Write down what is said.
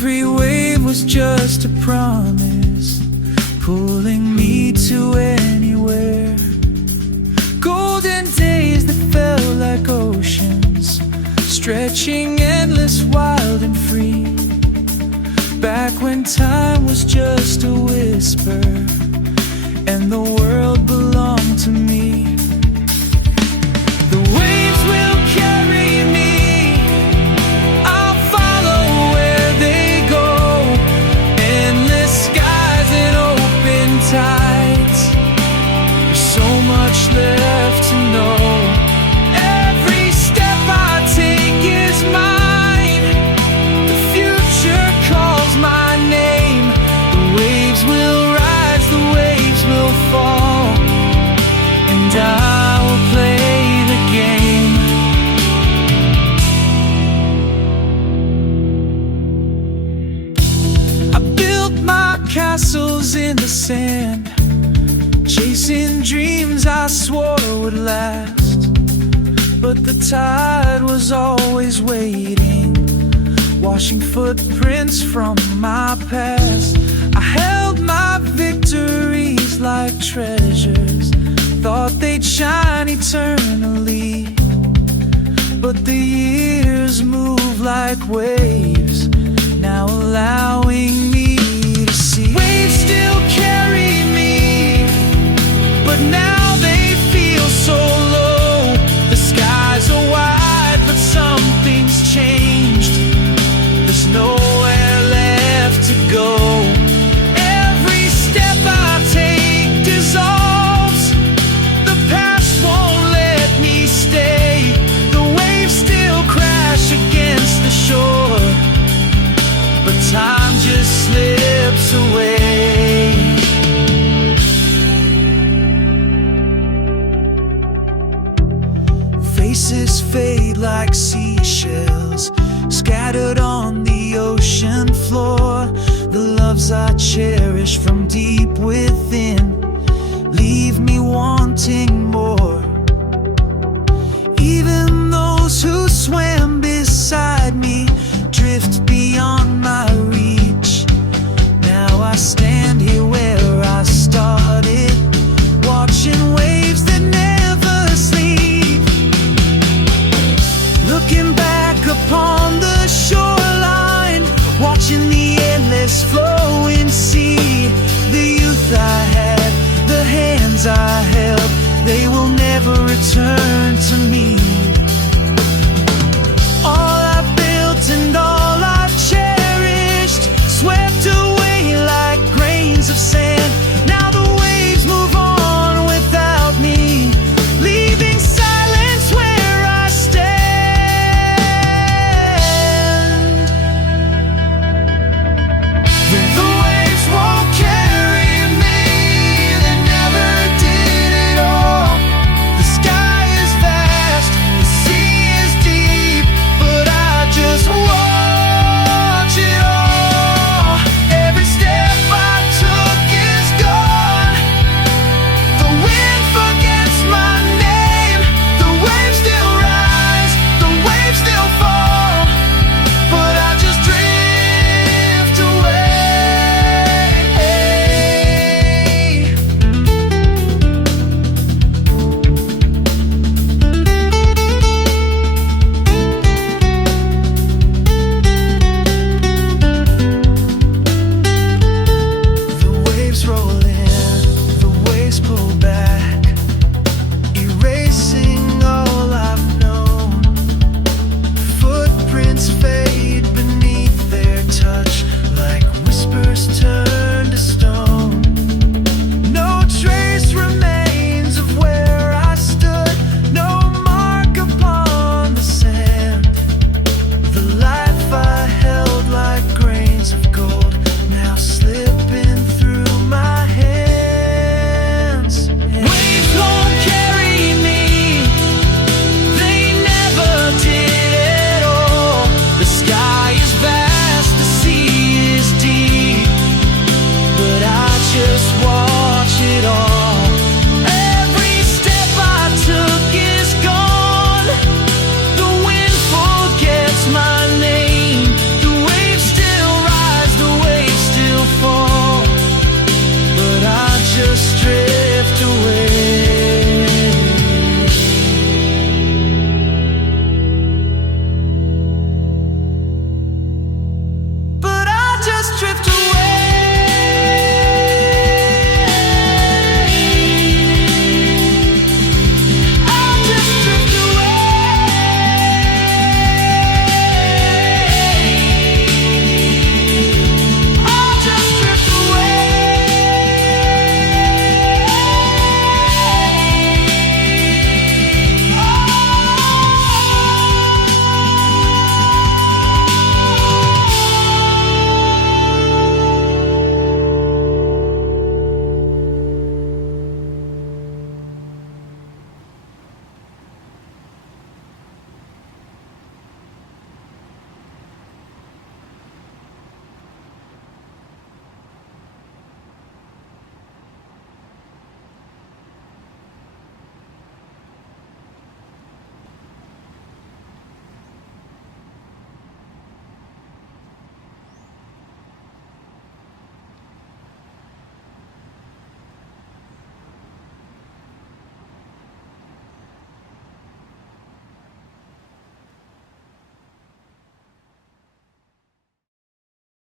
Every wave was just a promise, pulling me to anywhere. Golden days that felt like oceans, stretching endless, wild and free. Back when time was just a whisper and the world belonged to me. The waves will carry me, I'll follow where they go. Endless skies and open tides, there's so much left to know. Every step I take is mine, the future calls my name. The waves will rise, the waves will fall, and I will play the game. I built my castles in the sand, chasing dreams I swore would last. But the tide was always waiting, washing footprints from my past. I held my victories like treasures, thought they'd shine eternally. But the years move like waves, now allowing me to see. Waves still carry me, but now they feel so low. The skies are wide, but something's changed. There's nowhere left to go. Every step I take dissolves, the past won't let me stay. The waves still crash against the shore, but time just slips away. Faces fade like seashells, scattered on the ocean floor. The loves I cherish from deep within leave me wanting more. Even those who swam beside me drift beyond my reach. Now I stand here where I started, watching waves that never sleep. Looking back upon the shoreline, watching the endless flowing sea. The youth I had, the hands I held, they will never return to me. All I've built and all I've cherished, swept away like grains of sand. Now the waves move on without me, leaving silence where I stand. The waves won't carry me, drift away.